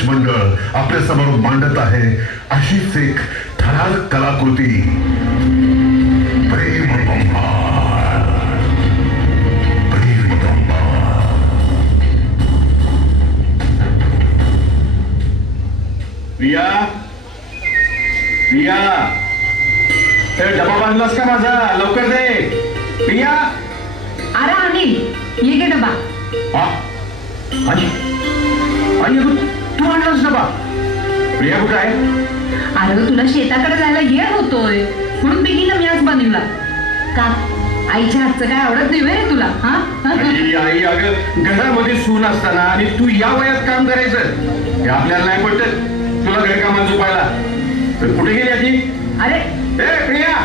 गणेश मंडळ आपल्या समोर मांडत आहे अशीच एक थरारक कलाकृती, प्रेम बंबार. प्रेम बंबार. प्रिया, प्रिया, तर डबा बांधलास का माझा? लवकर दे प्रिया. अरे अनिल, ये घे डबा. आणि तू आणलास डबा? प्रिया कुठं आहे? अरे तुला शेताकडे जायला वेळ होतोय म्हणून बिगीनं मी आज बनवला. का आईच्या हातचं काय आवडत नाही रे तुला? आई अगं, घरामध्ये सून असताना आणि तू या वयात काम करायचं हे आपल्याला नाही पटत. तुला घरकामात झोपायला तर कुठे गेली आधी? अरे प्रिया,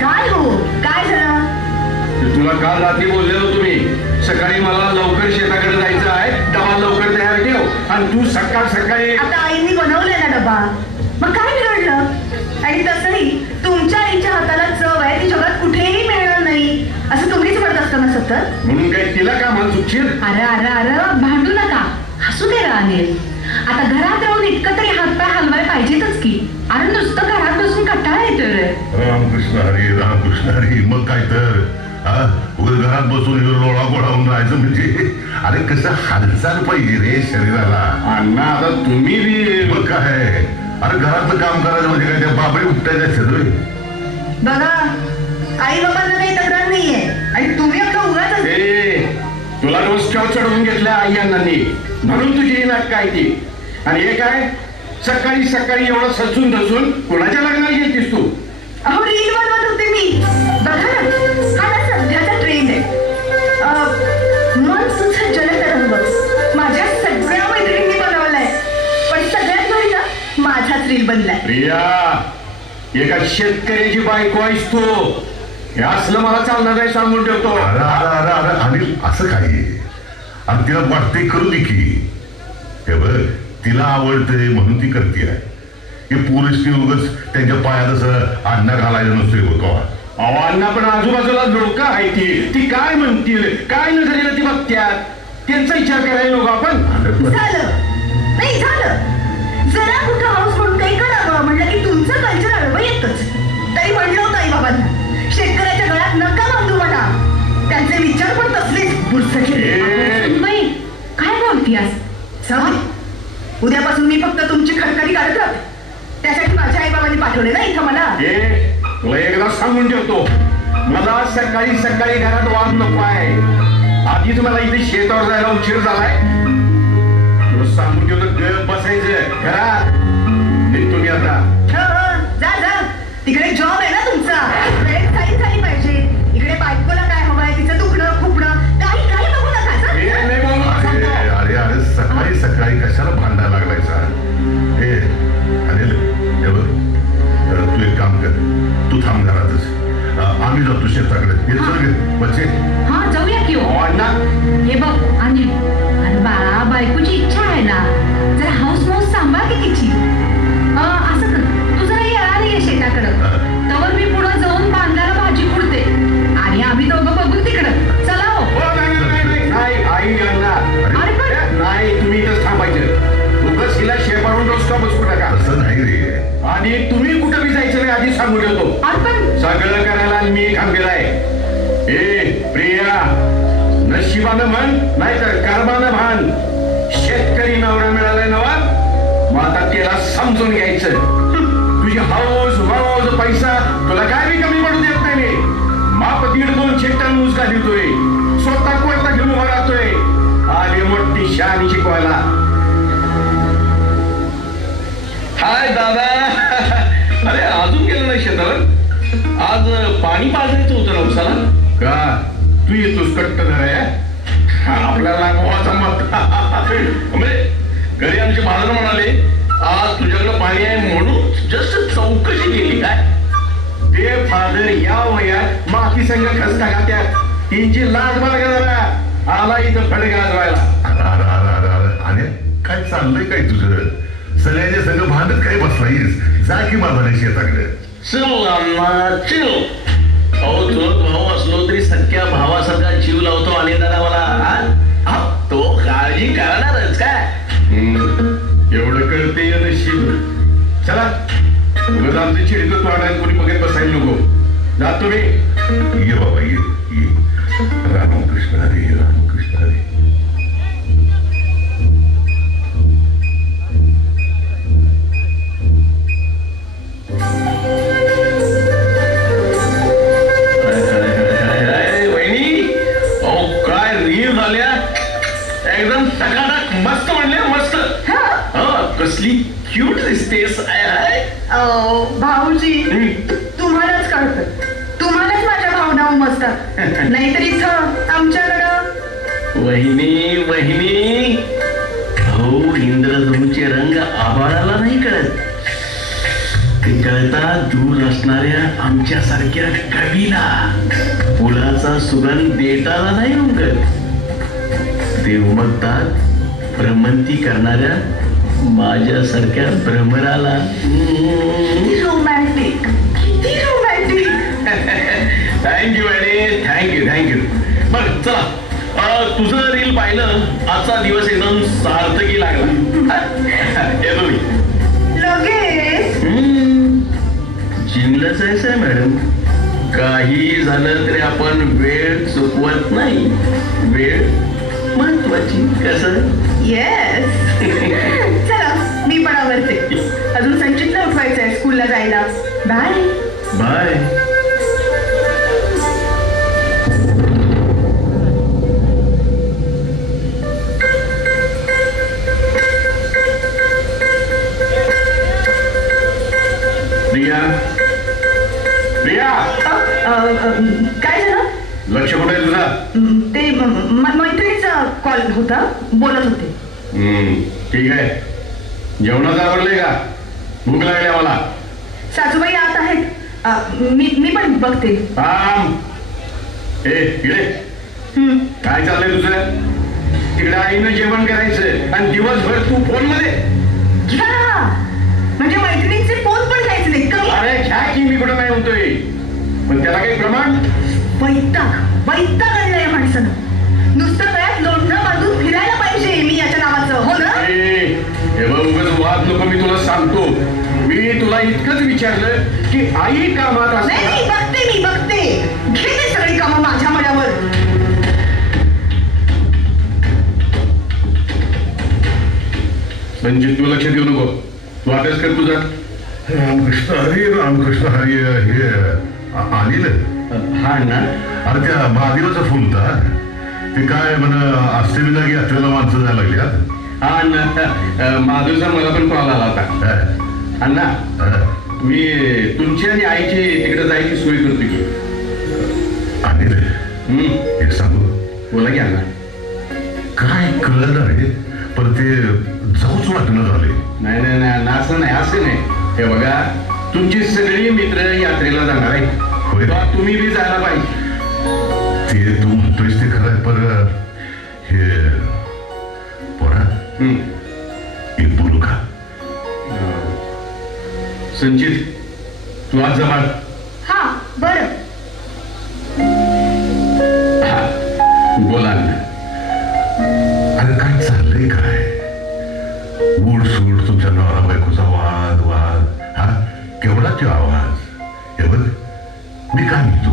काय हो, काय झालं? तुला काल रात्री बोललेलो तुम्ही सकाळी मला लवकर शेताकडे जायचं आहे, डबा लवकर तयार ठेव. आणि तू सकाळ सकाळी. आता आईने बनवले ना डबा, मग काय बिघडलं? आणि तसंही तुमच्या आईच्या हाताला चव आहे ती जगात कुठेही मिळणार नाही असं तुम्हीच म्हणत असता ना सतत. म्हणून काय तिला का मला चुकशील? अरे अरे अरे भांडू नका, हसू दे अनिल. आता घरात राहून इतकं तरी हातपाय हलवाय पाहिजेतच की. अरे नुसतं घरात बसून कंटाळा येतोय रे. रामकृष्ण हरी, रामकृष्ण हरी. मग काय तर घरात बसून लोळा गोळावून राहायचं म्हणजे अरे कसं हालचाल पाहिजे रे शरीराला. अण्णा आता तुम्ही बी. मग काय अरे घरातलं काम करायचं म्हणजे काय त्या बाबळी उपटायचं असतं. बघा आई बाबांना काही तक्रार नाहीये आणि तुम्ही आपलं उगाच. तुला रोज चढवून घेतल्या आई अण्णांनी म्हणून तुझी ही नाटक आहे ती. आणि हे काय सकाळी सकाळी एवढं सजून धसून कोणाच्या लग्नाला गेलतीस तू? अहो रील बनवत होते मी. बघा ना, हा सध्याचा ट्रेंड आहे. मन सुद्धा जलतरंग माझ्या सगळ्या मैत्रिणींनी बनवलाय, पण सगळ्यात भारी ना माझाच रील बनलाय. प्रिया, एका शेतकऱ्याची बायको आहेस तू. हे असलं मला चालणार नाही सांगून ठेवतो. अरे अरे अरे अरे अनिल, असं काही आणि तिला वाटते करू दे की. हे बघ, तिला आवडतंय म्हणून ती करते आहे. हे पुरुषनी उगाच त्यांच्या पायात असं अण्णा घालायला नसतोय होतो. अण्णा पण आजूबाजूला लोक आहे ती काय म्हणतील, काय नजरेला ती बघत्यात, त्यांचा विचार करायला नको आपण. झालं नाही झालं, जरा कुठं हाऊस म्हणून काही करावं म्हटलं की तुमचं कल्चर अडवं येतच. तरी म्हणलं होतं आई बाबांना शेतकऱ्याच्या गळ्यात नका बांधू म्हणा, त्यांचे विचार पण तसलेच बुरसटले. काय बोलतीयास? उद्यापासून मी फक्त तुमची खडखडी काढत राहते. त्यासाठी माझ्या आई बाबांनी पाठवले ना इथं मला. तुला एकदा सांगून ठेवतो, मला सकाळी सकाळी घरात वाद नको आहे. आधीच मला इथे शेतावर जायला उशीर झालाय. तुला सांगून ठेवतो, गप बसायचं घरात. तुम्ही आता जा जा, तिकडे जॉब आहे ना तुमचा, वेळेत काही झाली पाहिजे. इकडे बायकोला काय हवंय, तिचं दुखणं खुपणं काही काही बघू नका. अरे अरे सकाळी सकाळी कशाला भांडायला लागलायचा? हे अनिल, हे बघ, तू एक काम कर, तू थांब घरातच, आम्ही जातो शेताकडे. बच्चे हा जाऊया की. हे बघ अनिल, अरे बाळा बायकोची इच्छा आहे ना, जरा हाऊस माऊस सांभाळ की तिची. असं कर, तू जरा येणार ये शेताकडं, तवर मी पुढं जाऊन बांधाला भाजी खुडते आणि आम्ही दोघं बघू तिकडं. चला हो. आई नाही, तुम्ही इथंच थांबायचं. उगाच हिला शेपारून रस्ता बसू नका. असं नाही रे. आणि तुम्ही कुठं बी जायचं नाही आधी सांगून ठेवतो. सगळं करायला मी खांबेला आहे. प्रिया, नशिबानं म्हण नाहीतर कर्मानं भान. शेतकरी नवरा मिळालाय नवा, मग आता त्याला समजून घ्यायचं. तुझी हौस मौज पैसा तुला काय बी कमी पडू देत नाही. माप 1.5-2 टन ऊस का देतोय, स्वतः कोयता घेऊन उभा राहतोय. आली मोठी शान शिकवायला. हाय दादा. अरे अजून गेलं नाही शेतावर? आज पाणी पाजायचं होतं ना उसाला. का तू येतोस कट्ट धराय? आपल्याला मोहाचा मत. घरी आमचे महाराज म्हणाले आज तुझ्याकडे पाणी आहे म्हणून जस्ट चौकशी केली. काय ते फादर या वयात माती संघ खसता घात्यात, त्यांची लाज बघा जरा. आला इथं फड गाजवायला. आणि काय चाललंय काय तुझं? सगळ्याच्या संघ भांडत काय बसलायस? जा की माझ्या शेताकडे. चिल अण्णा चिल. अहो चुलत भाऊ असलो तरी सख्या भावासारखा जीव लावतो आणि दादा मला. तो काळजी करणारच काय. एवढं कळते नशीब. चला उगाच आमची चिडीत वाटायला कोणी बघत बसायला नको. जातो मी. ये बाबा ये रामकृष्ण हरी रामकृष्ण हरी. एकदम टकाटक मस्त म्हणले मस्त. कसली क्यूट दिसतेस. भाऊजी तुम्हालाच कळतं. तुम्हालाच माझ्या भावना उमजतात. नाहीतर इथं आमच्याकडं. वहिनी वहिनी भाऊ इंद्रधनुचे रंग आभाळाला नाही कळत. ते कळतात दूर असणाऱ्या आमच्यासारख्या कवीला. फुलाचा सुगंध देटाला नाही उमगत. ते उमगतात भ्रमंती करणाऱ्या माझ्यासारख्या भ्रमराला. रोमॅन्टिक. किती रोमॅन्टिक. थँक्यू मॅडे थँक्यू थँक्यू. बरं चला तुझं रील पाहिलं. आजचा दिवस एकदम सार्थकी लागला. येतो मी लगेच. जिंकलंच आहे मॅडम. काही झालं तरी आपण वेळ चुकवत नाही. वेळ महत्वाची. कसं. येस. चला मी पण आवडते. अजून संचितला उठवायचंय स्कूलला जायला. Bye bye. प्रिया प्रिया काय झालं. लक्ष कुठे आहे तुझा. ते मैत्रिणीचा कॉल होता. बोलत होते. ठीक आहे. जेवणाचं आवडलंय का. भूक लागली मला. सासूबाई आत आहेत. मी पण बघते. इकडे काय चाललंय तुझं. तिकडे आईनं जेवण करायचं आणि दिवसभर तू फोन मध्ये. म्हणजे मैत्रिणीचे फोन पण घ्यायचे नाही का. अरे घ्या की मी कुठं नाही म्हणतोय. पण त्याला काही प्रमाण. वैताग आणलंय माणसानं. नुसतं गळ्यात लोटणं बांधून फिरायला पाहिजे मी याच्या नावाचं. हो ना. हे बघ उगाच वाद नको. मी तुला सांगतो. मी तुला इतकंच विचारलं की आई कामात असते. मी बघते घेते सगळी कामं माझ्या मनावर. म्हणजे तू लक्ष देऊ नको. तू अभ्यास कर तुझा. रामकृष्ण हरी रामकृष्ण हरी. हे अनिल. हा ना. अरे त्या महादेवाचा फोन होता. ते काय म्हणा अष्टविनायक यात्रेला माणसं जायला लागली. हा माधूचा मला पण कॉल आला होता. अण्णा मी तुमची आणि आईची तिकडे जायची सोय करतो की. अनिल एक सांगू. बोला की अण्णा. काय कळलं रे. पण ते जाऊच वाटणं झाले. नाही नाही नाही असं नाही. असं नाही. हे बघा तुमची सगळी मित्र यात्रेला जाणार आहे. तुम्ही बी जायला पाहिजे. ते तू म्हणतोयस ते खरं. पण हे पोरा एक बोलू का. संचित तू आज जमाल. हा बरं. बोला ना. अरे काय चाललंय काय. उड सूड तुमच्या नवरा बायकोचा वाद वाद. केवढा तो आवाज. हे बघ मी काय म्हणतो.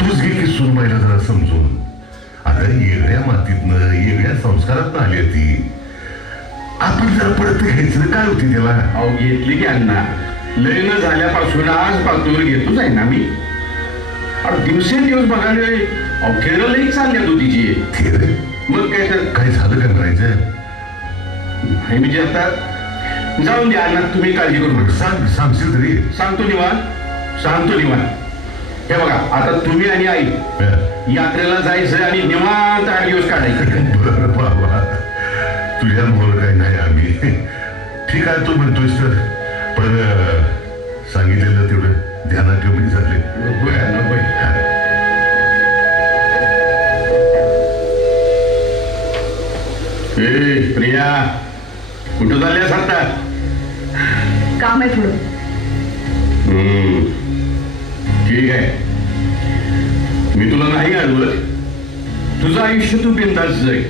तूच घे की सुनबाईला जरा समजून. अरे येगळ्या मातीतनं येगळ्या संस्कारात आली ती. आपण जरा पडत घ्यायचं काय होती त्याला. अहो घेतली की अण्णा. लग्न झाल्यापासून आज पातूर घेतोच आहे ना मी. दिवसेंदिवस बघायला केरळही चालल्यात हो तिची. मग काय तर काय झालं काय करायचं. म्हणजे आता जाऊन द्या अण्णा. तुम्ही काळजी करू नका. सांगशील तरी. सांगतो निवांत. हे बघा आता तुम्ही आणि आई यात्रेला जायचं आणि निवांत 8 दिवस काढायचे. बरं बाबा तुझ्या मोर काही नाही आम्ही. ठीक आहे तू म्हणतोयस तर. पण सांगितलेलं तेवढं ध्यानात ठेव. म्हणजे झाले. प्रिया कुठं चालल्यास आता. काम आहे थोडं. ठीक आहे. मी तुला नाही अडवत. तुझं आयुष्य तू बिनधास्त जाईल.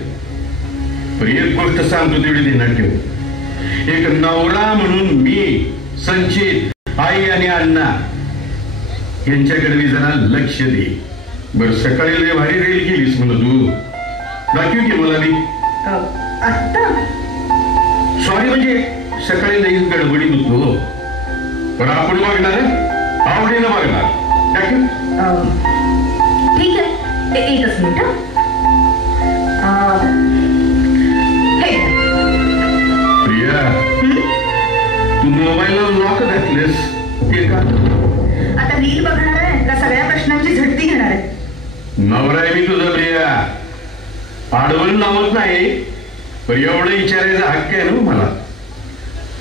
पण एक गोष्ट सांगतो तेवढी ध्यानात ठेव. एक नवरा म्हणून मी, संचित, आई आणि अण्णा यांच्याकडे जरा लक्ष दे. बर सकाळी लय भारी रेल केलीस म्हणून तू दाखव की मला मी. आत्ता सॉरी म्हणजे सकाळी लई गडबडीत होतो. पण आपण बघणार आवडीनं बघणार. दाखव. ठीक आहे, एकच मिनिट. प्रिया, तू मोबाईलला लॉक घातलेस ते का? आता रील बघणार आहे का सगळ्या प्रश्नांची झटती घेणार आहे? नवरा आहे मी तुझा प्रिया, आडवण लावत नाही. पण एवढं विचारायचा हक्क आहे ना मला.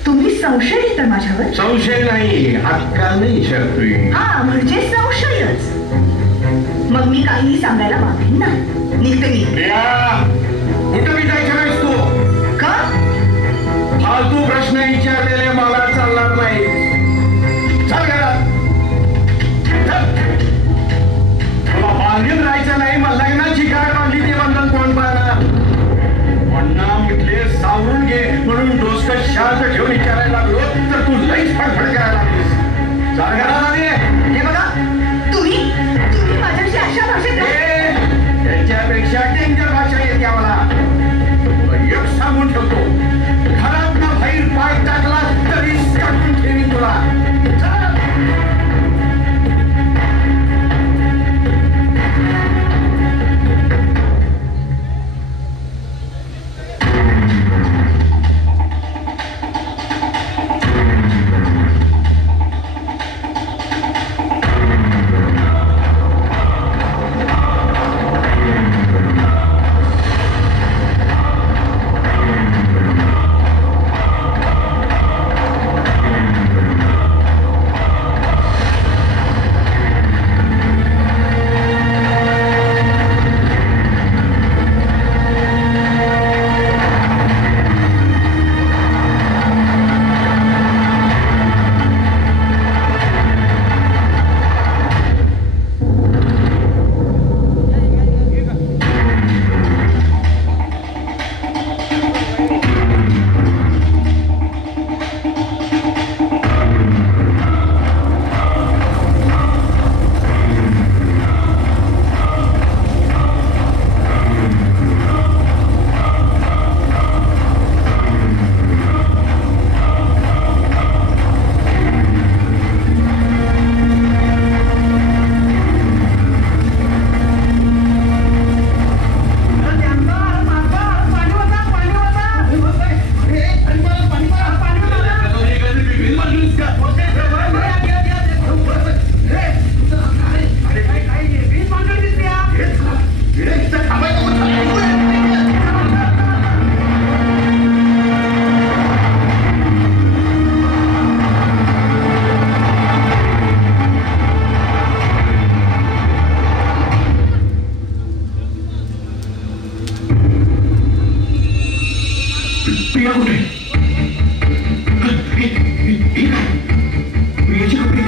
तुम्ही संशय घेता माझ्यावर? संशय नाही, हक्काने विचारतोय. हा म्हणजे संशयच. मग मी काहीही सांगायला मागेन ना. निघते मी. प्रिया, कुठं मी जायचं नाहीस तू? का? फालतू प्रश्न विचारलेले मला चालणार नाही. चल घरात. तुला बांधीत राहायचं नाही. मला लग्नाची काय बांधली ते बंधन कोण पाहणार? म्हणणं म्हटले सावरून घे म्हणून डोसकं शांत ठेवून विचारायला लागलो तर तू लईच फडफड करायला लागलीस. चल घरात आली. हे बघा, तुम्ही माझ्याशी अशा भाषेत त्याच्यापेक्षा डेंजर भाषा येते आम्हाला. एक सांगून ठेवतो, घरात ना बाहेर पाय टाकला तरी काढून ठेवी तुला. प्रिया कुठे? प्रियाचे कपडे,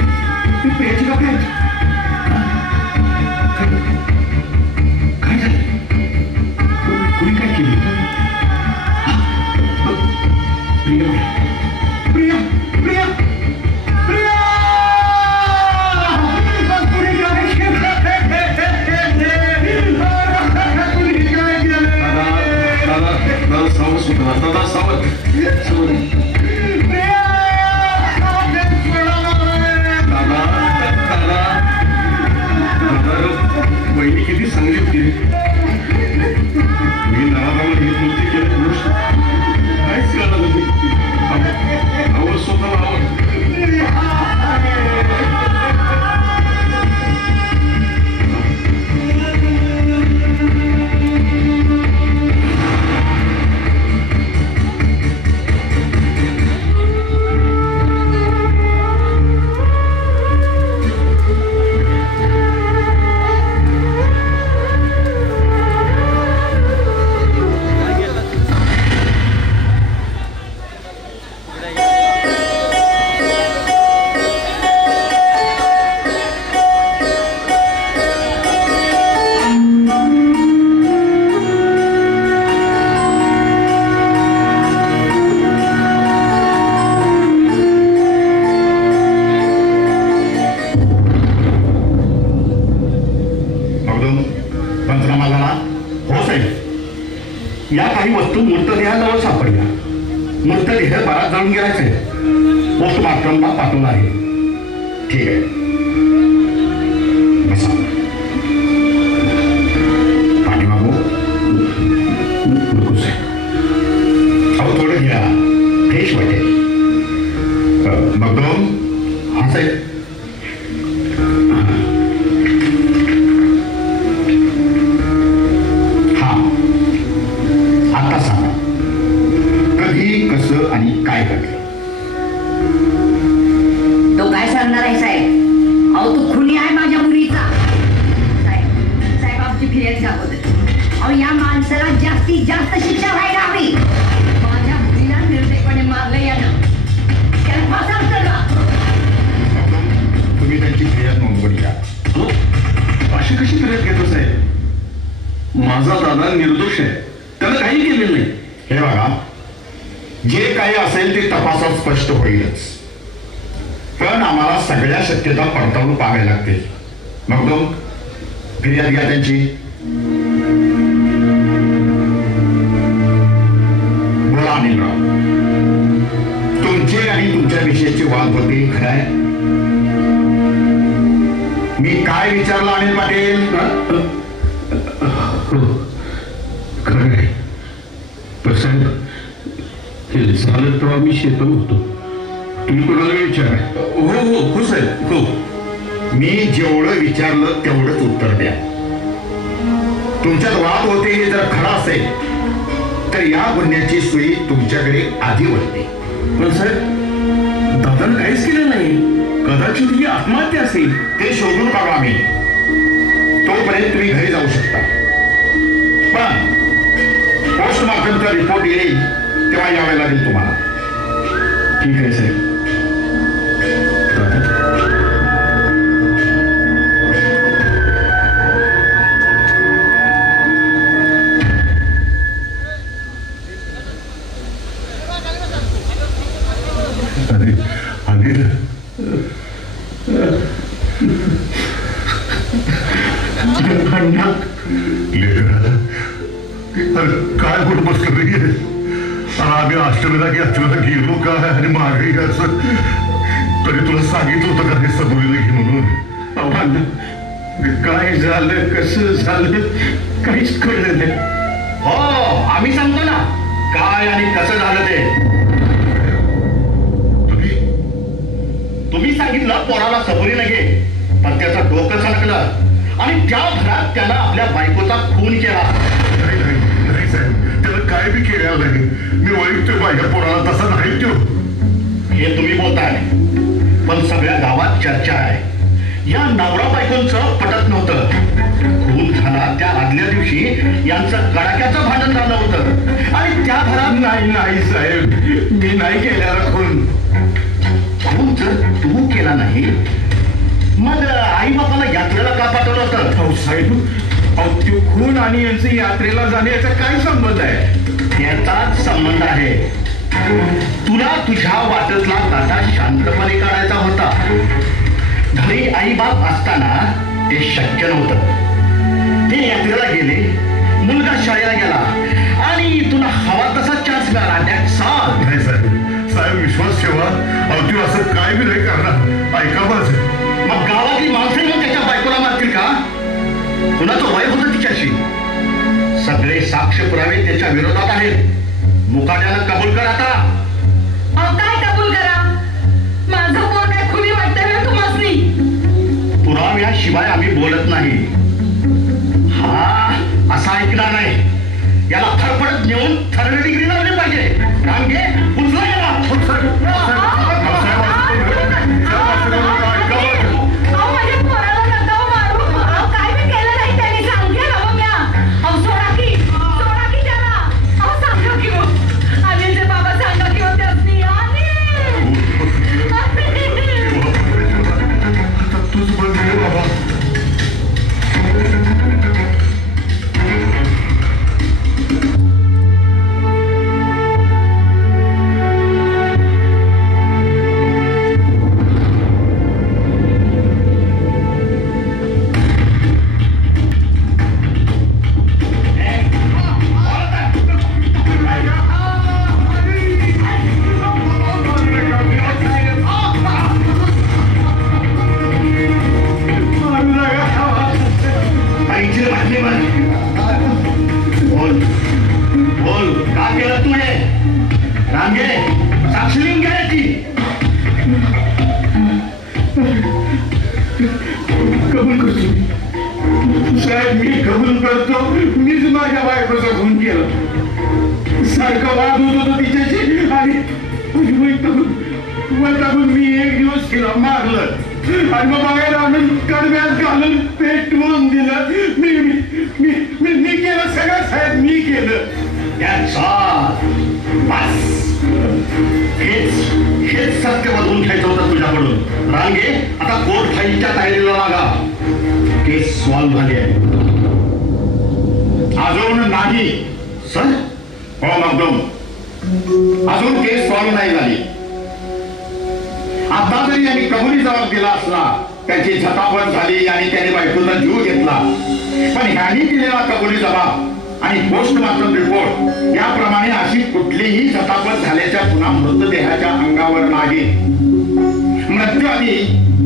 प्रियाचे कपडे आहेत. काय झालं? कुणी काय केली? प्रिया, प्रिया, प्रिया, प्रिया, कुणी काय केलं? दादा सावध सुद्धा, दादा सावध. वहिनी किती चांगली होती. मी नावाला ही कृती केली गोष्ट काहीच करणार होती. आवड स्वतःला आवड. मृतदेह बारात जाऊन गेलायचे. पोस्टमार्टमला पाठवलं आहे. ठीक आहे, बसा. पाणी मागू नकोच. अहो थोडं घ्या, फ्रेश वाटेल. मग हा साहेब, हा आता सांगा कधी कसं आणि काय घडलं. तो काय सांगणार आहे साहेब? अहो तो खुनी आहे माझ्या मुलीचा. साहेब साहेब आमची फिर्याद दाखवत. अहो या माणसाला जास्तीत जास्त शिक्षा व्हायला हवी. माझ्या मुलीला निर्दयपणे मारलं यानं. त्याला फासावर चढवा. तुम्ही त्यांची फिर्याद नोंदवून घ्या. अशी कशी फिर्याद घेतो साहेब? माझा दादा निर्दोष आहे, त्याला काही केलेलं नाही. हे बघा, जे काही असेल ते तपासात स्पष्ट होईलच. पण आम्हाला सगळ्या शक्यता पडताळून पाहाव्या लागतील. मग फिर्याद घ्या त्यांची. बोला अनिलराव, तुमचे आणि तुमच्या विषयीचे वाद होते खरं आहे? मी काय विचारलं अनिल पाटील? खरं आहे. पण साहेब, हे झालं तेव्हा मी शेतात होतो. तुम्ही कोणाला विचारा. हो हो हो साहेब, हो. मी जेवढं विचारलं तेवढंच उत्तर द्या. तुमच्यात वाद होते हे जर खरं असेल तर या गुन्ह्याची सुई तुमच्याकडे आधी वळते. पण साहेब, दादानं काहीच केलं नाही. कदाचित ही आत्महत्या असेल. ते शोधून काढू आम्ही. तोपर्यंत तुम्ही घरी जाऊ शकता. पण पोस्टमार्टमचा रिपोर्ट येईल तेव्हा यावे लागेल तुम्हाला. ठीक आहे साहेब. काय कुठं बसलं नाहीये. आम्ही अष्टमीला गेलो काय आणि मागे असं तरी तुला सांगितलं होतं का हे सबुरीला घे म्हणून. आव्हान काय झालं, कसं झालं, काहीच कळलं नाही. हो, आम्ही सांगतो ना काय आणि कसं झालं ते. तुम्ही सांगितलं पोराला सबुरीला घे, पण त्याचं डोकं सणकलं आणि त्या घरात त्याला आपल्या बायकोचा खून केला. नाही साहेब, त्याला काय बी केलेलं नाही. मी ओळखतोय माझ्या पोराला, तसा नाही तो. हे तुम्ही बोलताय, पण सगळ्या गावात चर्चा आहे. या नवरा बायकोंचं पटत नव्हतं. खून झाला त्या आदल्या दिवशी यांचं कडाक्याचं भांडण झालं होतं आणि त्या घरात. नाही साहेब, मी नाही केलेला खून. खून जर तू केला नाही मग आई बापाला यात्रेला का पाठवलं होतं? अहो साहेब, अहो तो खून आणि यांचं यात्रेला जाण्याचा काय संबंध आहे? याचाच संबंध आहे. तुला तुझ्या वाटेतला काटा शांतपणे काढायचा होता. घरी आई बाप असताना ते शक्य नव्हतं. ते यात्रेला गेले, मुलगा शाळेला गेला आणि तुला हवा तसा चान्स मिळाला. नाही साहेब, विश्वास ठेवा. अवती असं काय बी नाही करणार. ऐका माझं. मग गावातली माणसे मग त्याच्या बायकोला मारतील का? कुणाचं वय होतं तिच्याशी? सगळे साक्ष पुरावे त्याच्या विरोधात आहेत. मुकाट्यानं कबूल कर आता. काय कबूल करा? माझं पोर काय खुली वाटतंय तुम्हाला? पुराव्याशिवाय आम्ही बोलत नाही. हा असा ऐकणार नाही. याला थरपडत नेऊन थर्ड डिग्री लावली पाहिजे. काम घे, उचला याला. वैतागून मी एक दिवस तिला मारलं आणि मग बाहेर आणून कडव्यात घालून पेटवून दिलं. मी मी मी मी केलं सगळं साहेब, मी केलं. हेच सत्य बदलून घ्यायचं होतं तुझ्याकडून. रांगे, आता कोर्ट फाईलच्या तयारीला लागा. केस सॉल्व्ह झाली आहे. अजून नाही सर? हो मगदूम, अजून केस सॉल्व्ह नाही झाली. आता जरी यांनी कबुली जबाब दिला असला, त्याची झटापट झाली आणि त्याने बायकोचा जीव घेतला, पण ह्यांनी दिलेला कबुली जबाब आणि पोस्टमॉर्टम रिपोर्ट याप्रमाणे अशी कुठलीही झटापट झाल्याच्या पुन्हा मृतदेहाच्या अंगावर नाही. मृत्यूआधी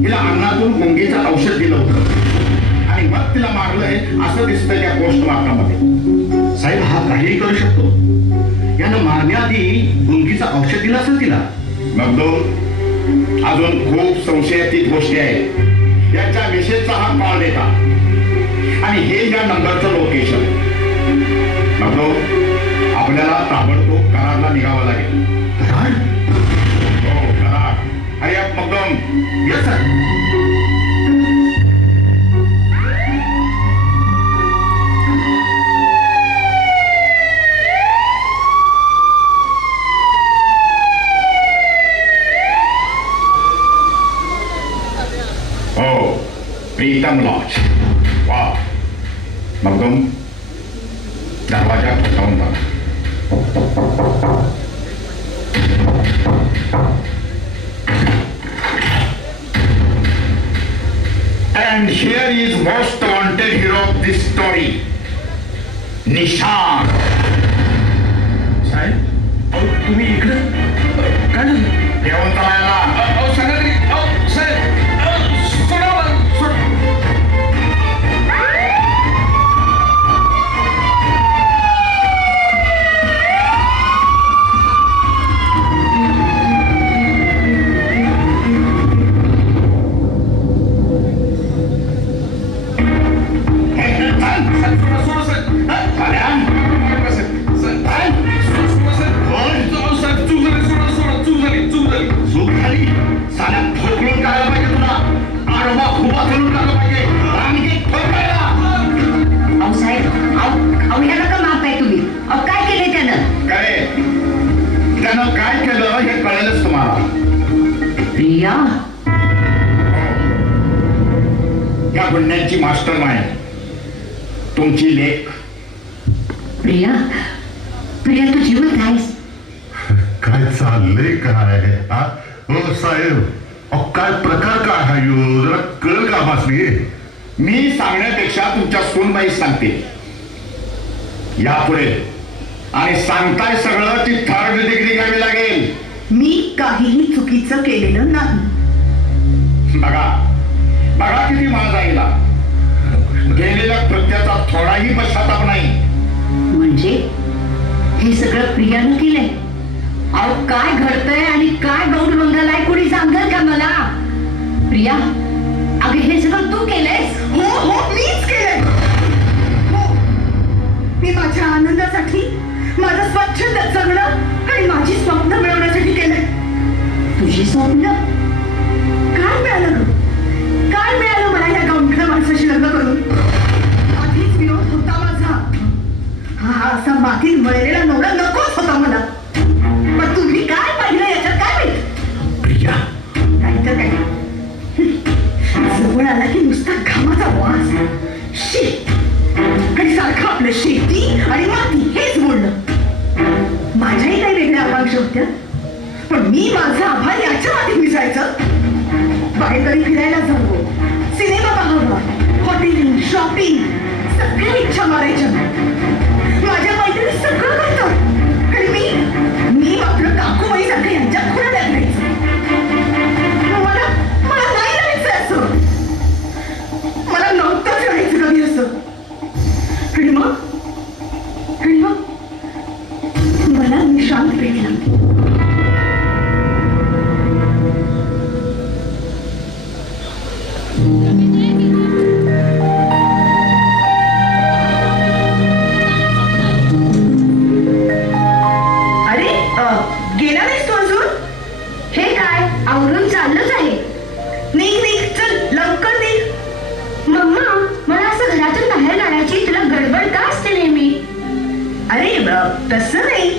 तिला अन्नातून गुंगीचं औषध दिलं होतं आणि मग तिला मारलंय असं दिसतंय त्या पोस्टमॉर्टम मध्ये. साहेब, हा काहीही करू शकतो. यानं मारण्याआधी गुंगीचं औषध दिलं असं तिला. मगदूम, अजून खूप संशयातीत गोष्टी आहेत. याच्या मिसेसचा हा कॉल डेटा आणि हे या नंबरचं लोकेशन. मगदूम, आपल्याला ताबडतोब करारला निघावं लागेल. करार? हो, करार. अरे Magdum. Yes sir. Pritam lodge. वा. मगदूम, दरवाजा ठोठावून बघा. And here is most wanted hero of this story, निशान. साहेब, तुम्ही इकडे काय झालं? येऊन तलायला सांगा तरी. साहेब, या गुन्ह्याची मास्टर माइंड तुमची लेख. प्रिया, प्रिया तू जिवंत आहेस? काय चाललंय काय? हो साहेब, काय प्रकार काय हा यो? जरा कळ का भासली? मी सांगण्यापेक्षा तुमच्या सूनबाई सांगते. यापुढे आणि सांगताय सगळं ती थर्ड डिग्री घ्यावी लागेल. मी काहीही चुकीचं केलेलं नाही. बघा बघा किती महागाईला गेलेल्या कृत्याचा थोडाही पश्चाताप नाही. म्हणजे हे सगळं प्रियानं केलंय? अहो, काय घडतंय आणि काय गौड मंगलाय कोणी सांगेल का मला? प्रिया, अगं हे सगळं तू केलंयस? हो हो, मीच केलंय. हो, मी माझ्या आनंदासाठी, माझं स्वच्छंद जगणं आणि माझी स्वप्न मिळवण्यासाठी केलंय. तुझी स्वप्न? काय मिळालं ग? काय मिळालं मला या गावठ्या माणसाशी लग्न करून? आधीच विरोध होता माझा. हा असा मातीत मळलेला नवरा नकोच होता मला. पण तुम्ही काय पाहिलं याच्यात काय माहित? प्रिया, नाही तर काय, जवळ आला की नुसता घामाचा वास. शी, आणि सारखं आपलं शेती आणि माती हेच बोलणं. माझ्याही काही वेगळ्या आकांक्षा होत्या, पण मी माझा आभार याच्या मातीत मिसळायचं. बाहेर फिरायला जावं, सिनेमा पाहावा, हॉटेलिंग, शॉपिंग, सगळ्या इच्छा मारायच्या. माझ्या मैत्रिणी सगळं करतात आणि मी मात्र काकूबाईसारखं यांच्या खुराड्यात राहायचं. मला नाही राहायचं असं. मला नव्हतंच राहायचं कधी असं. आणि मग मला निशांत भेटला. हे काय आवरून चाललंच आहे. निघ निघ, चल लवकर निघ. मम्मा, मला असं घरातून बाहेर काढायची तुला गडबड का असते नेहमी? अरे तसं नाही,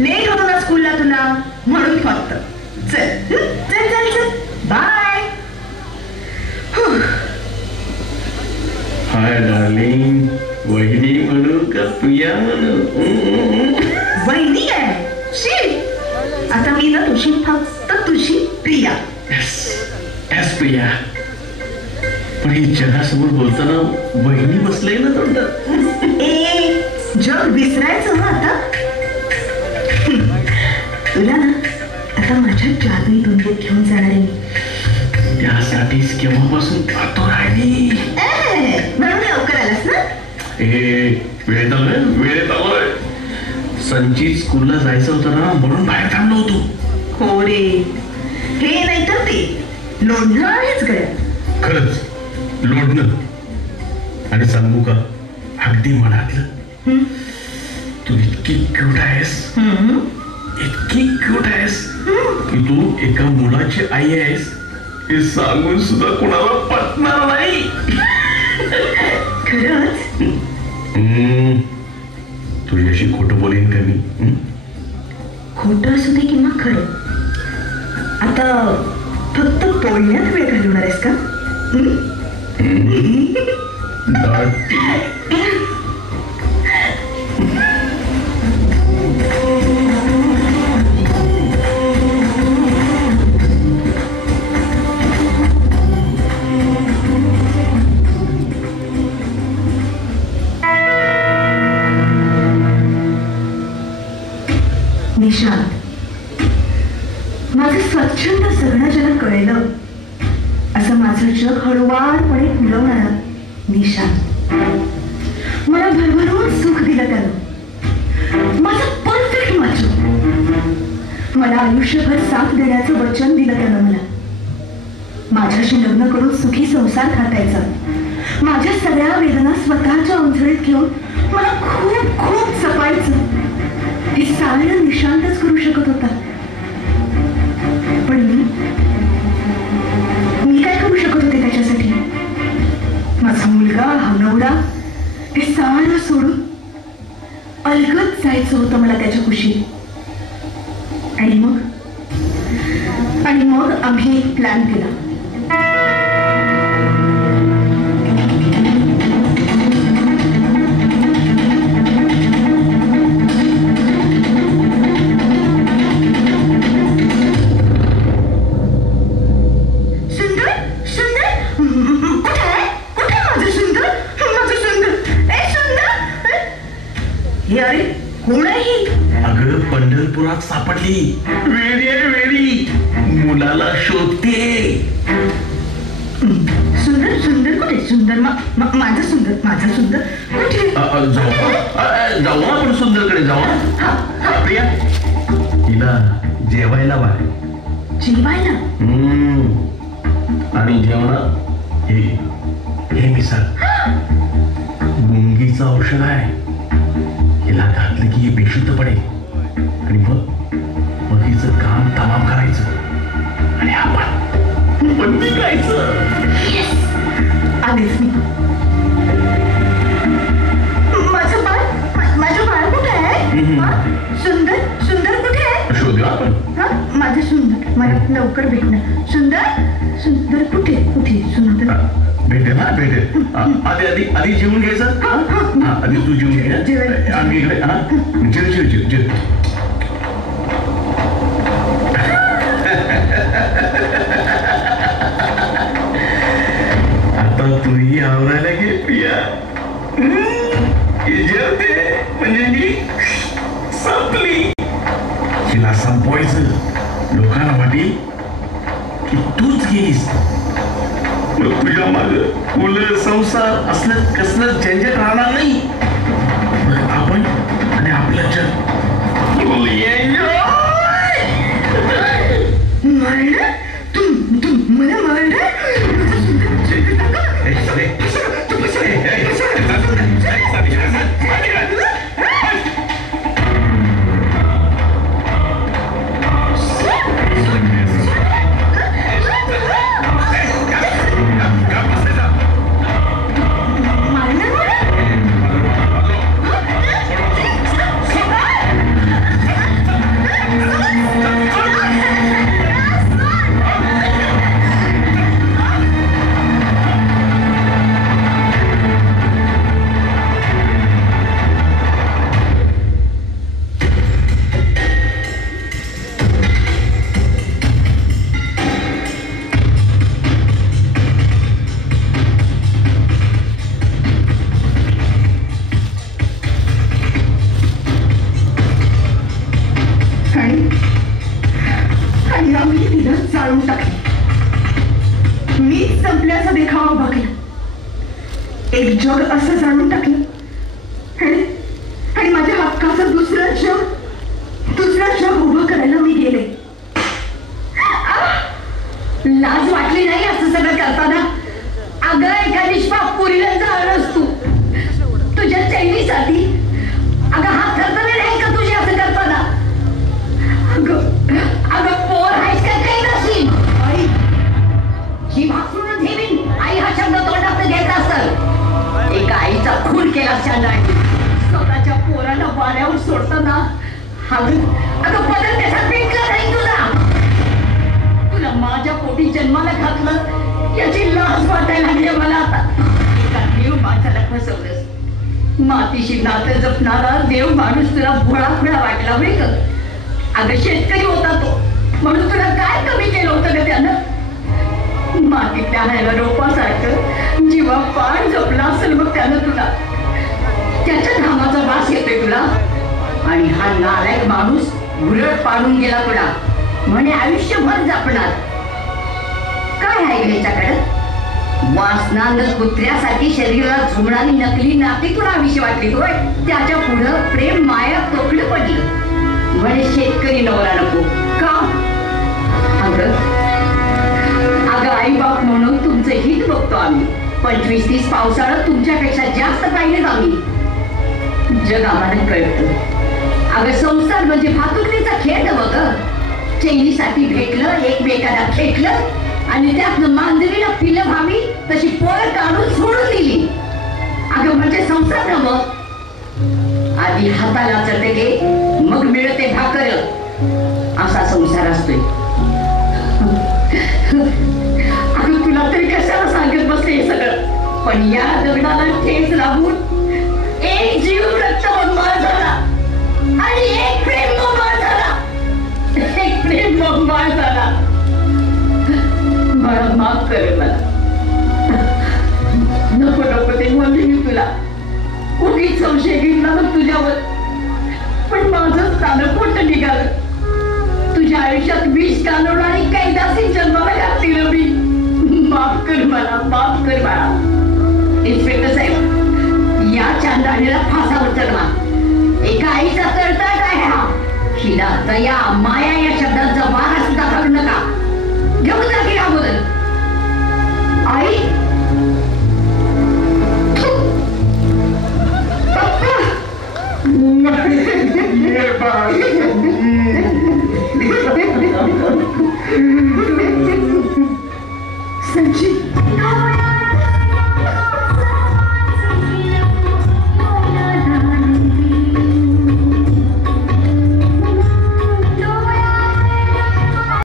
लेट होतो ना स्कूलला तुला, म्हणून फक्त. चल चल चल चल, बाय. हाय डार्लिंग, वहिनी म्हणू का प्रिया म्हणू? वहिनी आहे शी. आता मी ना तुझी फक्त तुझी प्रिया. एस प्रिया. पण ही जगासमोर बोलताना वहिनी बसलंय ना तोंडात. ए जग विसरायचं ना आता. तुला ना आता माझ्या जादुई दुनियेत घेऊन जाणार आहे. त्यासाठीच केव्हापासून आतुर आहे मी. म्हणून लवकर आलास ना. वेळेत आलोय. संचित स्कूलला जायचं होतं ना, म्हणून बाहेर थांबलो होतो. हो रे, हे नाही तर ते लोढणं आहेच गड्या. खरंच लोढणं. आणि सांगू का, अगदी मनातलं. तू इतकी क्यूट आहेस, इतकी क्यूट आहेस की तू एका मुलाची आई आहेस हे सांगून सुद्धा कुणाला पटणार नाही. खरंच तुझ्याशी खोटं बोलेन का मी? खोटं असू दे किंवा खरं, आता फक्त बोलण्यात वेळ घालवणार आहेस का? निशांत, माझं स्वच्छंद सगळं जग कळलं असं माझं जग हळूवारपणे फुलवणारा निशांत. मला भरभरून सुख दिलं त्यानं, माझं परफेक्ट माझं. मला आयुष्यभर साथ देण्याचं वचन दिलं त्यानं मला. माझ्याशी लग्न करून सुखी संसार घातायचा. माझ्या सगळ्या वेदना स्वतःच्या अंधळीत घेऊन मला खूप खूप जपायचं. हे सारं निशांतच करू शकत होता. पण मी काय करू शकत होते त्याच्यासाठी? माझा मुलगा, हा नवरा, हे सारं सोडून अलगद जायचं होतं मला त्याच्या कुशीत. आणि मग आम्ही एक प्लॅन केला. पंढरपुरात सापडली. वेडी मुलाला शोधते. सुंदर सुंदर कुठे? सुंदर माझा सुंदर कुठे? जाऊ आपण सुंदरकडे जाऊ. प्रिया, तिला जेवायला वाढ. जेवायला? आणि जेवणात हे मिसळ गुंगीचं औषध आहे. हिला घातलं की हे बेशुद्ध पडेल. आणि मग हिचं काम तमाम करायचं आणि आपण पण निघायचं. आलेच मी. माझं बाळ कुठे आहे? सुंदर कुठे आहे? शोधू आपण. माझं सुंदर मला लवकर भेटणार. सुंदर कुठे? सुंदर भेटेल. आधी जेवून घ्यायचं. आधी तू जेवून घे. आम्ही इकडे जेव. आता तूही आवरायला घे प्रिया. जेवते म्हणजे मी संपली. तिला संपवायचं. लोकांना वाटेल की तूच गेलीस. तुझ्या माग मुलं, संसार असलं कसलं झंझट राहणार नाही. आपण आणि आपलं जग. मला मारणार? जाळून टाकली. मीच संपल्याचा देखावा बघला. एक जग असं जाणून टाकलं आणि माझ्या हक्काचं दुसरं जग उभं करायला मी गेले. लाज वाटली नाही असं सगळं करताना? अगं एका निष्पाप पुरीला जाणच तू तुझ्या चैनीसाठी. अगं हा कर्तव्य नाही का तुझे असं करताना? अगं पोर आहेस का काही नशील? आई जी भासून ठेवीन आई हा शब्द तोंडात घ्यायचा असत. एका आईचा खून केला शांडाने स्वतःच्या पोराला वाऱ्यावर सोडताना. अगं बदल कसा पेटला नाही तुला माझ्या पोटी जन्माला घातलं याची लाज वाटायला लागली मला आता. एका देव माणसाला फसवलंस. मातीशी नातं जपणारा देव माणूस तुला भोळा वाटला होय ग? अगं शेतकरी होता तो म्हणून तुला काय कमी केलं होतं ग त्यानं? मातीतल्या ह्याला रोपासारखं जीवा पाण जपला असेल मग त्यानं तुला. त्याच्या घामाचा वास येतोय तुला. आणि हा नालायक माणूस उलट पाडून गेला तुला म्हणे आयुष्यभर जपणार. काय आहे ह्याच्याकडं? वासना न कुत्र्यासाठी शरीराला झुमणारी नकली नाती तुला विषय वाटली होय? त्याच्या पुढं प्रेम माया तोकलं पडलं म्हणे शेतकरी नवरा नको का? अगं आई बाप म्हणून तुमचं हित बघतो आम्ही. 25-30 पावसाळा तुमच्यापेक्षा जास्त पाहिलेत आम्ही. जग आम्हाला कळतं. अगं संसार म्हणजे भातुकलीचा खेळ बघ. चैनीसाठी भेटलं एकमेकाला खेटलं आणि त्यातनं मांजरीला पिलं व्हावी तशी पोर काढून सोडून दिली. अगं म्हणजे संसार नव. आधी हाताला चटके मग मिळते भाकर असा संसार असतोय. अगं तुला तरी कशाला सांगत बसते हे सगळं? पण या दगडाला ठेच लागून एक जीव रक्त बंबाळ झाला आणि एक प्रेम बंबाळ झाला. एक प्रेम बंबाळ झाला. मला माफ कर. मला नको ते बोलली मी तुला. उगीच संशय घेतला मग तुझ्यावर. पण माझं स्थान कोणतं निघालं? तुझ्या आयुष्यात विष कालवणारी कैदासी जन्माला घातली मी. माफ कर मला, माफ कर मला. इन्स्पेक्टर साहेब या चांदाणीला फासावर चढवा. एका आईचा तळतळ आहे हा. हिला दया माया या शब्दांचा वारा सुद्धा घालू नका. घेऊन जा की अगोदर. आई संची